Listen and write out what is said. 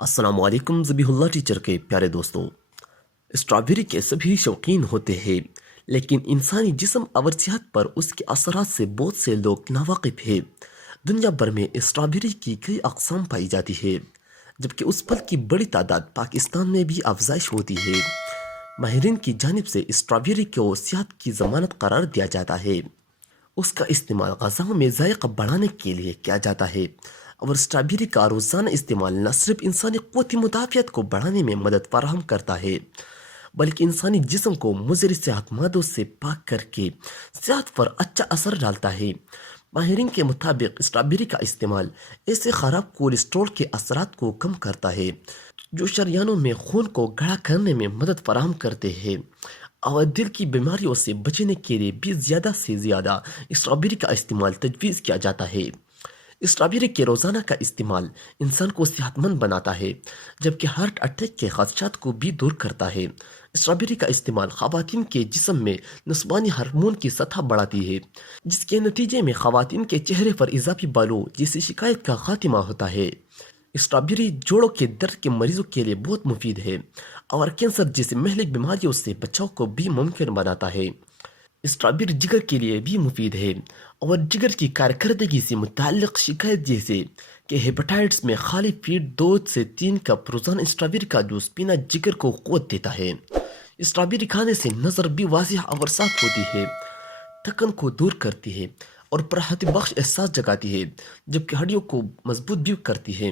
السلام علیکم ذبیح اللہ ٹیچر کے پیارے دوستوں، اسٹرابیری کے سبھی شوقین ہوتے ہیں، لیکن انسانی جسم اور صحت پر اس کے اثرات سے بہت سے لوگ ناواقف ہیں۔ دنیا بھر میں اسٹرابیری کی کئی اقسام پائی جاتی ہے، جبکہ اس پھل کی بڑی تعداد پاکستان میں بھی افزائش ہوتی ہے۔ ماہرین کی جانب سے اسٹرابیری کو صحت کی ضمانت قرار دیا جاتا ہے۔ اس کا استعمال غذاؤں میں ذائقہ بڑھانے کے لیے کیا جاتا ہے، اور اسٹرابیری کا روزانہ استعمال نہ صرف انسانی قوت مدافعت کو بڑھانے میں مدد فراہم کرتا ہے، بلکہ انسانی جسم کو مضر صحت مادوں سے پاک کر کے صحت پر اچھا اثر ڈالتا ہے۔ ماہرین کے مطابق اسٹرابیری کا استعمال ایسے خراب کولیسٹرول کے اثرات کو کم کرتا ہے جو شریانوں میں خون کو گاڑھا کرنے میں مدد فراہم کرتے ہیں، اور دل کی بیماریوں سے بچنے کے لیے بھی زیادہ سے زیادہ اسٹرابیری کا استعمال تجویز کیا جاتا ہے۔ اسٹرابیری کے روزانہ کا استعمال انسان کو صحت مند بناتا ہے، جبکہ ہارٹ اٹیک کے خدشات کو بھی دور کرتا ہے۔ اسٹرابیری کا استعمال خواتین کے جسم میں نسوانی ہارمون کی سطح بڑھاتی ہے، جس کے نتیجے میں خواتین کے چہرے پر اضافی بالوں جیسی شکایت کا خاتمہ ہوتا ہے۔ اسٹرابیری جوڑوں کے درد کے مریضوں کے لیے بہت مفید ہے، اور کینسر جیسی مہلک بیماریوں سے بچاؤ کو بھی ممکن بناتا ہے۔ اسٹرابیری جگر کے لیے بھی مفید ہے، اور جگر کی کارکردگی سے متعلق شکایت جیسے کہ ہیپاٹائٹس میں خالی پیٹ 2 سے 3 کپ روزانہ اسٹرابیری کا جوس پینا جگر کو قوت دیتا ہے۔ اسٹرابیری کھانے سے نظر بھی واضح اور صاف ہوتی ہے، تھکن کو دور کرتی ہے اور راحت بخش احساس جگاتی ہے، جبکہ ہڈیوں کو مضبوط بھی کرتی ہے۔